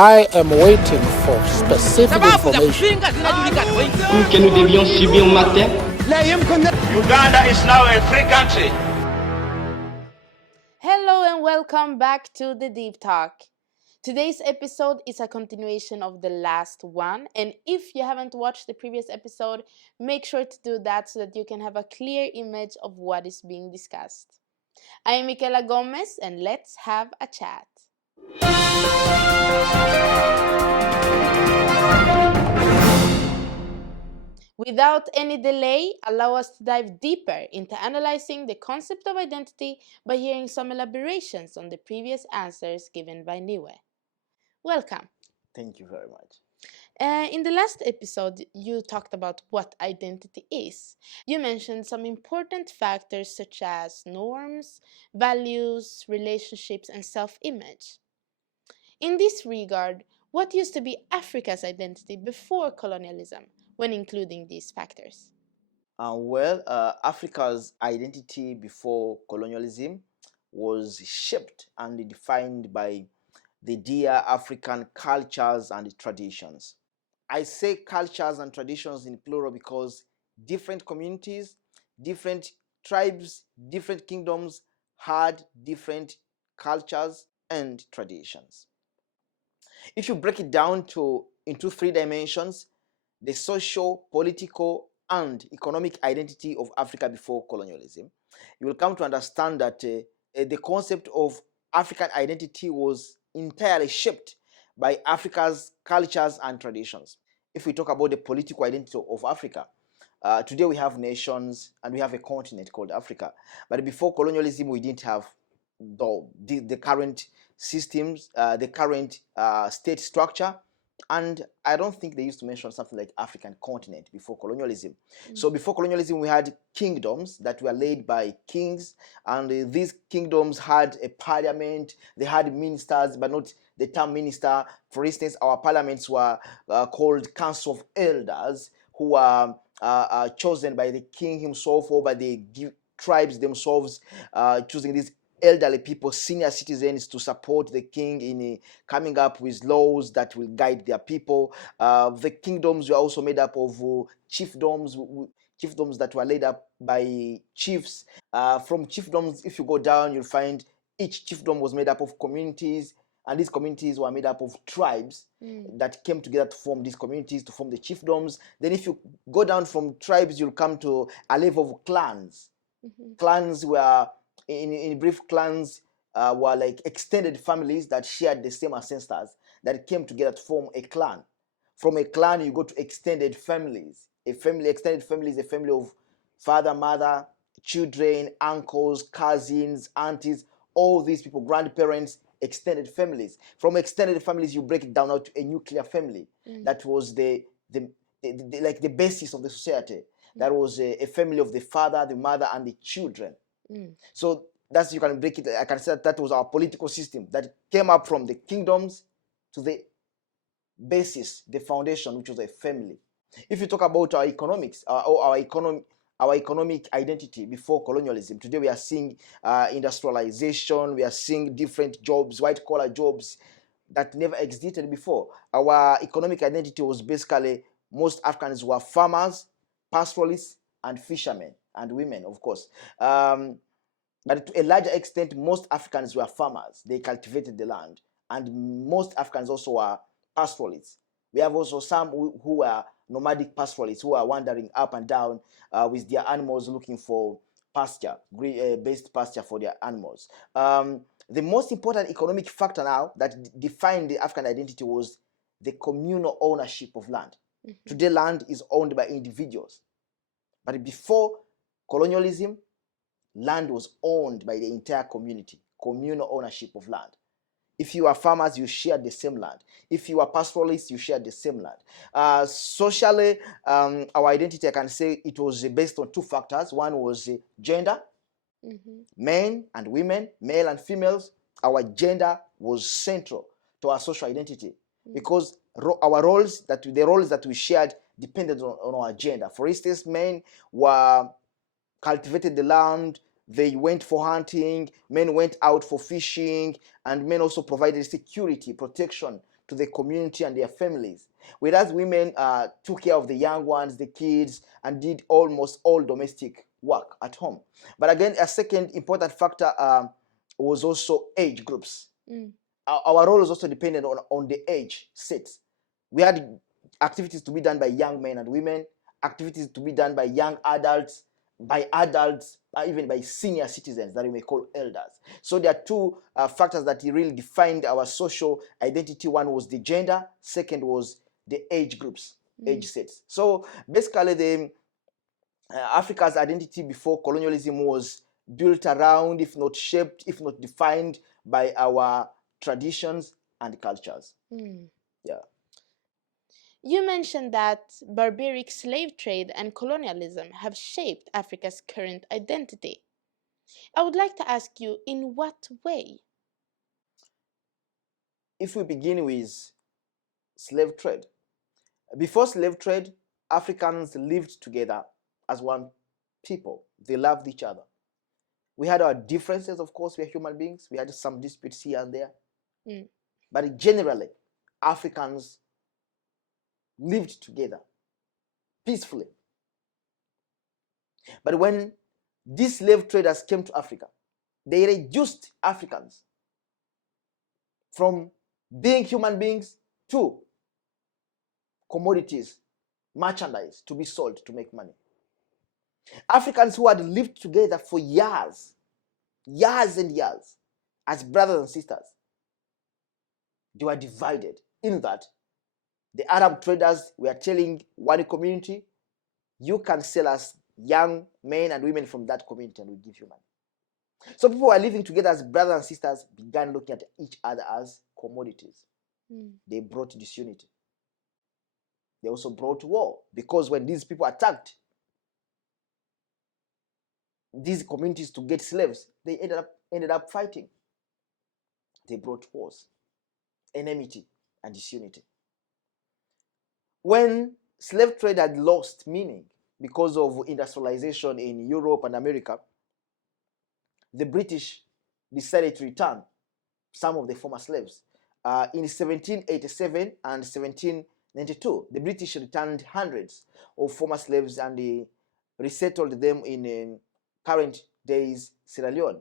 I am waiting for specific information. Que nous devions subir matin. Uganda is now a free country. Hello and welcome back to the Deep Talk. Today's episode is a continuation of the last one, and if you haven't watched the previous episode, make sure to do that so that you can have a clear image of what is being discussed. I am Michaela Gomez, and let's have a chat. Without any delay, allow us to dive deeper into analyzing the concept of identity by hearing some elaborations on the previous answers given by Niwe. Welcome. Thank you very much. In the last episode, you talked about what identity is. You mentioned some important factors such as norms, values, relationships, and self-image. In this regard, what used to be Africa's identity before colonialism, when including these factors? Africa's identity before colonialism was shaped and defined by the dear African cultures and traditions. I say cultures and traditions in plural because different communities, different tribes, different kingdoms had different cultures and traditions. If you break it down into three dimensions, the social, political, and economic identity of Africa before colonialism, you will come to understand that the concept of African identity was entirely shaped by Africa's cultures and traditions. If we talk about the political identity of Africa, today we have nations and we have a continent called Africa. But before colonialism, we didn't have the current systems, the current state structure. And I don't think they used to mention something like African continent before colonialism. So before colonialism, we had kingdoms that were led by kings, and these kingdoms had a parliament. They had ministers, but not the term minister. For instance, our parliaments were called council of elders, who were chosen by the king himself or by the tribes themselves, choosing these elderly people, senior citizens, to support the king in coming up with laws that will guide their people. The kingdoms were also made up of chiefdoms that were led up by chiefs. From chiefdoms, if you go down, you'll find each chiefdom was made up of communities, and these communities were made up of tribes that came together to form these communities, to form the chiefdoms. Then if you go down from tribes, you'll come to a level of clans. Clans were, in brief, clans were like extended families that shared the same ancestors that came together to form a clan. From a clan, you go to extended families. Extended family is a family of father, mother, children, uncles, cousins, aunties, all these people, grandparents, extended families. From extended families, you break it down out to a nuclear family. That was the basis of the society. That was a family of the father, the mother, and the children. So that's, you can break it. I can say that was our political system that came up from the kingdoms to the basis, the foundation, which was a family. If you talk about our economics, our economic identity before colonialism, today we are seeing industrialization. We are seeing different jobs, white collar jobs that never existed before. Our economic identity was basically most Africans were farmers, pastoralists, and fishermen, and women, of course. But to a larger extent, most Africans were farmers. They cultivated the land. And most Africans also were pastoralists. We have also some who were nomadic pastoralists, who are wandering up and down with their animals, looking for pasture, based pasture for their animals. The most important economic factor now that defined the African identity was the communal ownership of land. Today, land is owned by individuals. But before colonialism, land was owned by the entire community, communal ownership of land. If you are farmers, you shared the same land. If you are pastoralists, you shared the same land. Socially, our identity, I can say it was based on two factors. One was gender, men and women, male and females. Our gender was central to our social identity because our roles, the roles that we shared, depended on our gender. For instance, men were cultivated the land. They went for hunting, men went out for fishing, and men also provided security, protection to the community and their families, whereas women took care of the young ones, the kids, and did almost all domestic work at home. But again, a second important factor was also age groups. Our role was also dependent on the age set. We had activities to be done by young men and women, activities to be done by young adults, even by senior citizens that we may call elders. So there are two factors that really defined our social identity. One was the gender, second was the age groups, age sets. So basically the Africa's identity before colonialism was built around, if not shaped, if not defined by our traditions and cultures. Yeah. You mentioned that barbaric slave trade and colonialism have shaped Africa's current identity. I would like to ask you, in what way? If we begin with slave trade, before slave trade, Africans lived together as one people. They loved each other. We had our differences, of course, we are human beings. We had some disputes here and there. But generally, Africans lived together peacefully. But when these slave traders came to Africa, they reduced Africans from being human beings to commodities, merchandise to be sold to make money. Africans who had lived together for years and years as brothers and sisters, they were divided in that the Arab traders were telling one community, you can sell us young men and women from that community and we'll give you money. So people who are living together as brothers and sisters began looking at each other as commodities. They brought disunity. They also brought war, because when these people attacked these communities to get slaves, they ended up fighting. They brought wars, enmity, and disunity. When slave trade had lost meaning because of industrialization in Europe and America, the British decided to return some of the former slaves. In 1787 and 1792, the British returned hundreds of former slaves and they resettled them in current days Sierra Leone.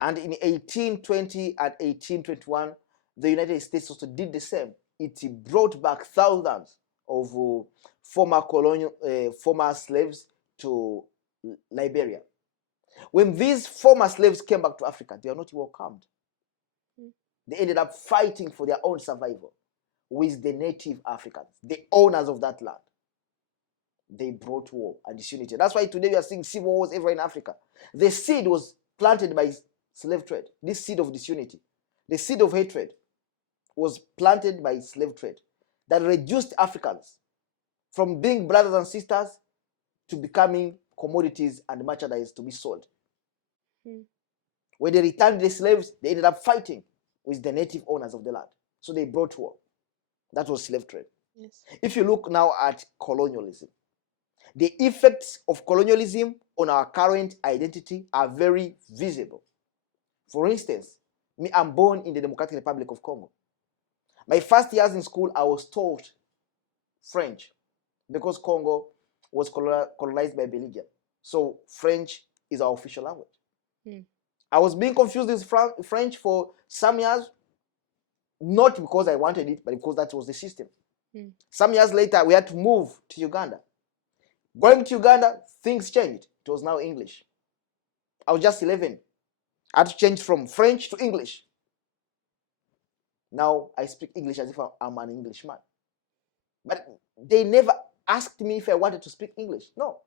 And in 1820 and 1821, the United States also did the same. It brought back thousands of former slaves to Liberia. When these former slaves came back to Africa, they were not welcomed. They ended up fighting for their own survival with the native Africans, the owners of that land. They brought war and disunity. That's why today we are seeing civil wars everywhere in Africa. The seed was planted by slave trade. This seed of disunity, the seed of hatred, was planted by slave trade that reduced Africans from being brothers and sisters to becoming commodities and merchandise to be sold. When they returned the slaves, they ended up fighting with the native owners of the land. So they brought war. That was slave trade. Yes. If you look now at colonialism, the effects of colonialism on our current identity are very visible. For instance, I'm born in the Democratic Republic of Congo. My first years in school, I was taught French because Congo was colonized by Belgium. So French is our official language. I was being confused with French for some years, not because I wanted it, but because that was the system. Some years later, we had to move to Uganda. Going to Uganda, things changed. It was now English. I was just 11. I had to change from French to English. Now I speak English as if I'm an Englishman. But they never asked me if I wanted to speak English. No.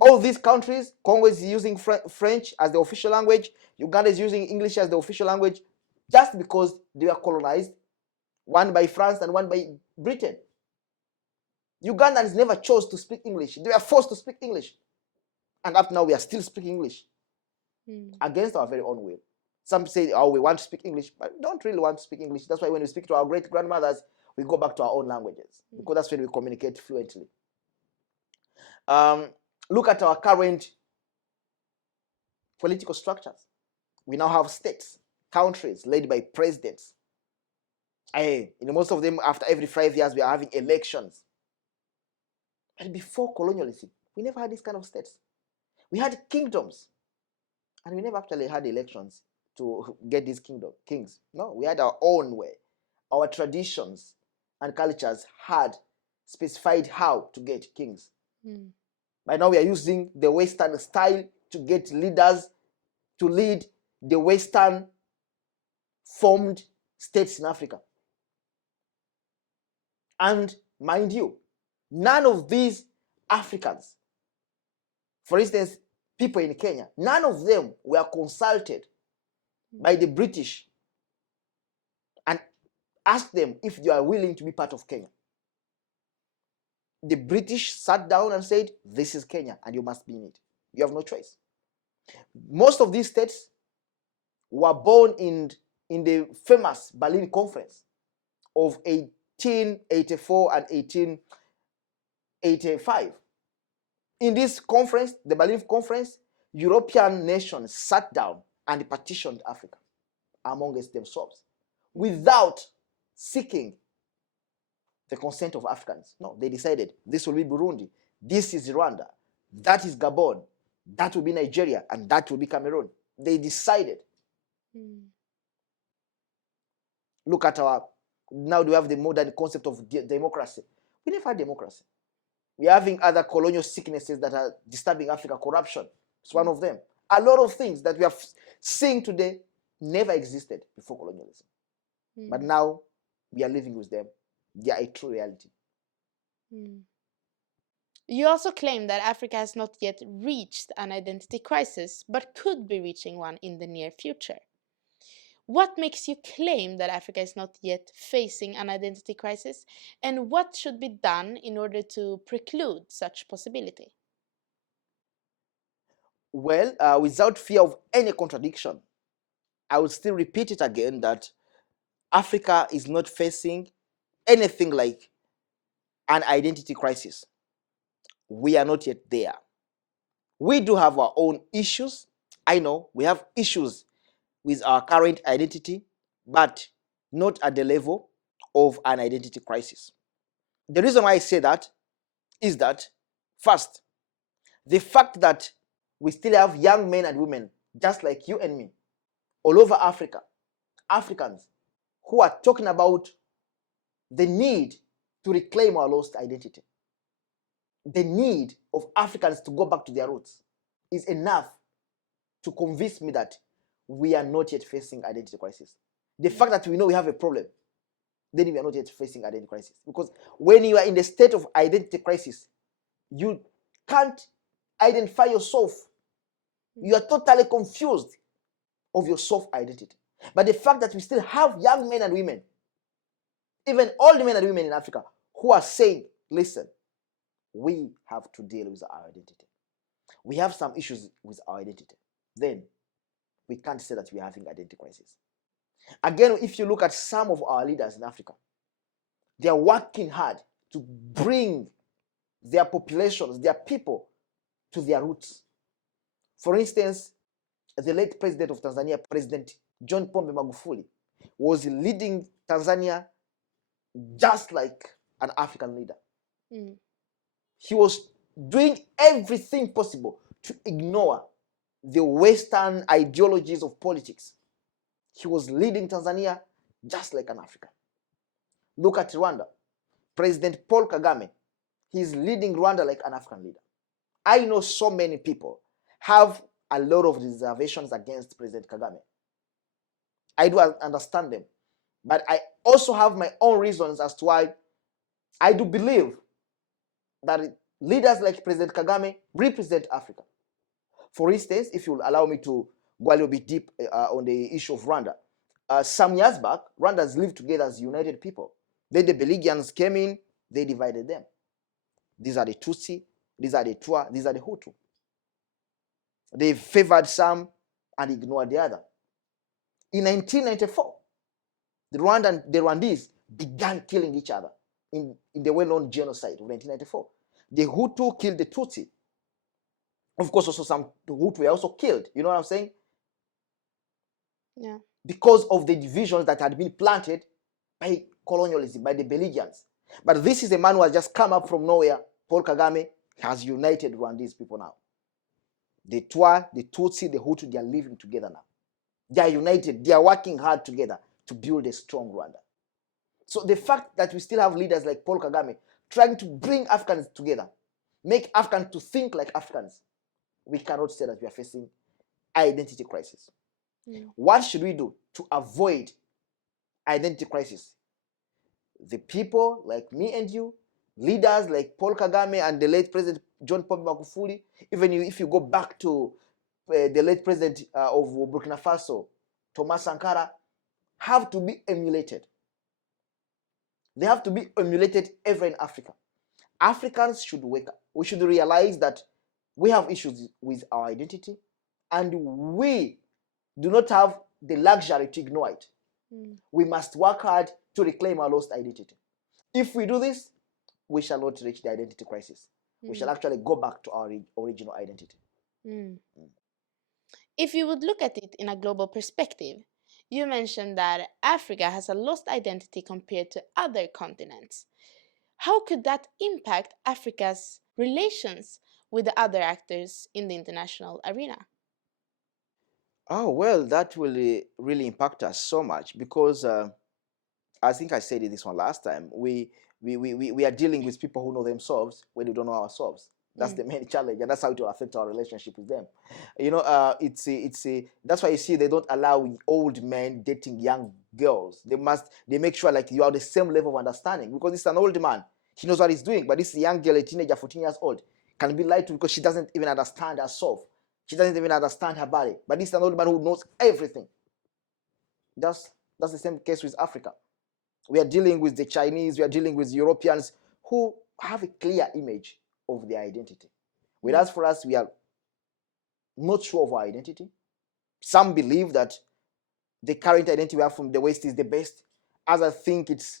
All these countries, Congo is using French as the official language, Uganda is using English as the official language, just because they were colonized, one by France and one by Britain. Ugandans never chose to speak English. They were forced to speak English. And up now, we are still speaking English against our very own will. Some say, oh, we want to speak English, but we don't really want to speak English. That's why when we speak to our great-grandmothers, we go back to our own languages, because that's when we communicate fluently. Look at our current political structures. We now have states, countries led by presidents. In most of them, after every 5 years, we are having elections. But before colonialism, we never had this kind of states. We had kingdoms, and we never actually had elections to get these kings. No, we had our own way. Our traditions and cultures had specified how to get kings. By now, we are using the Western style to get leaders to lead the Western formed states in Africa. And mind you, none of these Africans, for instance, people in Kenya, none of them were consulted by the British and asked them if they are willing to be part of Kenya. The British sat down and said, this is Kenya and you must be in it. You have no choice. Most of these states were born in the famous Berlin Conference of 1884 and 1885. In this conference, the Berlin Conference, European nations sat down and partitioned Africa amongst themselves without seeking the consent of Africans. No, they decided this will be Burundi, this is Rwanda, that is Gabon, that will be Nigeria, and that will be Cameroon. They decided. Look at now we have the modern concept of democracy. We never had democracy. We are having other colonial sicknesses that are disturbing Africa. Corruption is one of them. A lot of things that we are seeing today never existed before colonialism. But now we are living with them. They are a true reality. You also claim that Africa has not yet reached an identity crisis, but could be reaching one in the near future. What makes you claim that Africa is not yet facing an identity crisis, and what should be done in order to preclude such possibility? Well, without fear of any contradiction, I will still repeat it again that Africa is not facing anything like an identity crisis. We are not yet there. We do have our own issues. I know we have issues with our current identity, but not at the level of an identity crisis. The reason why I say that is that, first, the fact that we still have young men and women, just like you and me, all over Africa, Africans, who are talking about the need to reclaim our lost identity. The need of Africans to go back to their roots is enough to convince me that we are not yet facing identity crisis. The fact that we know we have a problem, then we are not yet facing identity crisis. Because when you are in the state of identity crisis, you can't identify yourself. You are totally confused of your self-identity. But the fact that we still have young men and women, even old men and women in Africa, who are saying, listen, we have to deal with our identity. We have some issues with our identity. Then we can't say that we are having identity crisis. Again, if you look at some of our leaders in Africa, they are working hard to bring their populations, their people, to their roots. For instance, the late president of Tanzania, President John Pombe Magufuli, was leading Tanzania just like an African leader. He was doing everything possible to ignore the Western ideologies of politics. He was leading Tanzania just like an African. Look at Rwanda. President Paul Kagame, he's leading Rwanda like an African leader. I know so many people have a lot of reservations against President Kagame. I do understand them. But I also have my own reasons as to why I do believe that leaders like President Kagame represent Africa. For instance, if you'll allow me to go a little bit deep on the issue of Rwanda. Some years back, Rwandans lived together as united people. Then the Belgians came in, they divided them. These are the Tutsi, these are the Twa, these are the Hutu. They favored some and ignored the other. In 1994, the Rwandese began killing each other in the well-known genocide of 1994. The Hutu killed the Tutsi. Of course, also some Hutu were also killed. You know what I'm saying? Yeah. Because of the divisions that had been planted by colonialism, by the belligerents. But this is a man who has just come up from nowhere. Paul Kagame has united Rwandese people now. The Twa, the Tutsi, the Hutu, they are living together now. They are united. They are working hard together to build a strong Rwanda. So the fact that we still have leaders like Paul Kagame trying to bring Africans together, make Africans to think like Africans, we cannot say that we are facing identity crisis. What should we do to avoid identity crisis? The people like me and you, leaders like Paul Kagame and the late President John Pombe Magufuli, even if you go back to the late President of Burkina Faso, Thomas Sankara, have to be emulated. They have to be emulated everywhere in Africa. Africans should wake up. We should realize that we have issues with our identity, and we do not have the luxury to ignore it. We must work hard to reclaim our lost identity. If we do this, we shall not reach the identity crisis. We shall actually go back to our original identity. If you would look at it in a global perspective, you mentioned that Africa has a lost identity compared to other continents. How could that impact Africa's relations with the other actors in the international arena? Oh, well, that will really impact us so much because I think I said it this one last time. We are dealing with people who know themselves when we don't know ourselves. That's the main challenge, and that's how it will affect our relationship with them. You know, that's why you see they don't allow old men dating young girls. They make sure like you are the same level of understanding, because it's an old man. He knows what he's doing, but this young girl, a teenager, 14 years old, can be lied to because she doesn't even understand herself. She doesn't even understand her body. But this is an old man who knows everything. That's the same case with Africa. We are dealing with the Chinese, we are dealing with Europeans who have a clear image of their identity. Whereas for us, we are not sure of our identity. Some believe that the current identity we have from the West is the best. Others think it's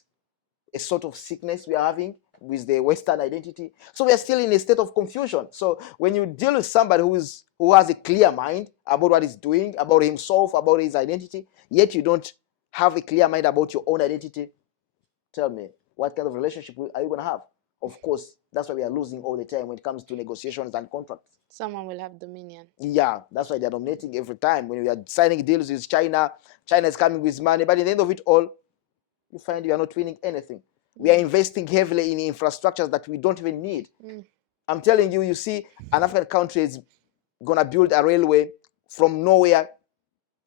a sort of sickness we are having with the Western identity. So we are still in a state of confusion. So when you deal with somebody who has a clear mind about what he's doing, about himself, about his identity, yet you don't have a clear mind about your own identity, tell me, what kind of relationship are you going to have? Of course, that's why we are losing all the time when it comes to negotiations and contracts. Someone will have dominion. Yeah, that's why they're dominating every time. When we are signing deals with China, China is coming with money, but at the end of it all, you find you are not winning anything. We are investing heavily in infrastructures that we don't even need. I'm telling you, you see, an African country is going to build a railway from nowhere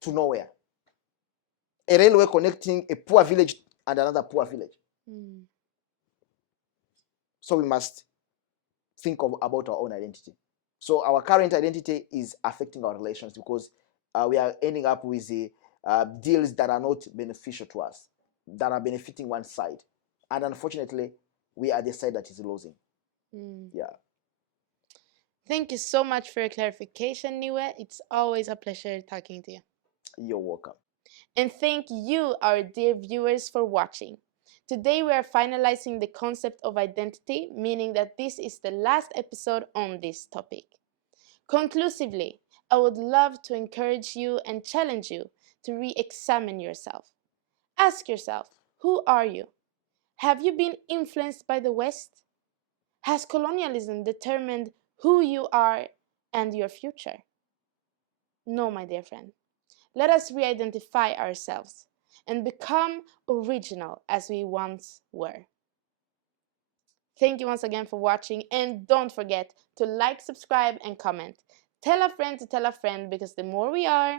to nowhere. A railway connecting a poor village and another poor village. So we must think about our own identity. So our current identity is affecting our relations because we are ending up with deals that are not beneficial to us, that are benefiting one side. And unfortunately, we are the side that is losing. Yeah. Thank you so much for your clarification, Niwe. It's always a pleasure talking to you. You're welcome. And thank you, our dear viewers, for watching. Today we are finalizing the concept of identity, meaning that this is the last episode on this topic. Conclusively, I would love to encourage you and challenge you to re-examine yourself. Ask yourself, who are you? Have you been influenced by the West? Has colonialism determined who you are and your future? No, my dear friend. Let us re-identify ourselves and become original as we once were. Thank you once again for watching, and don't forget to like, subscribe, and comment. Tell a friend to tell a friend, because the more we are,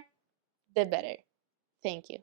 the better. Thank you.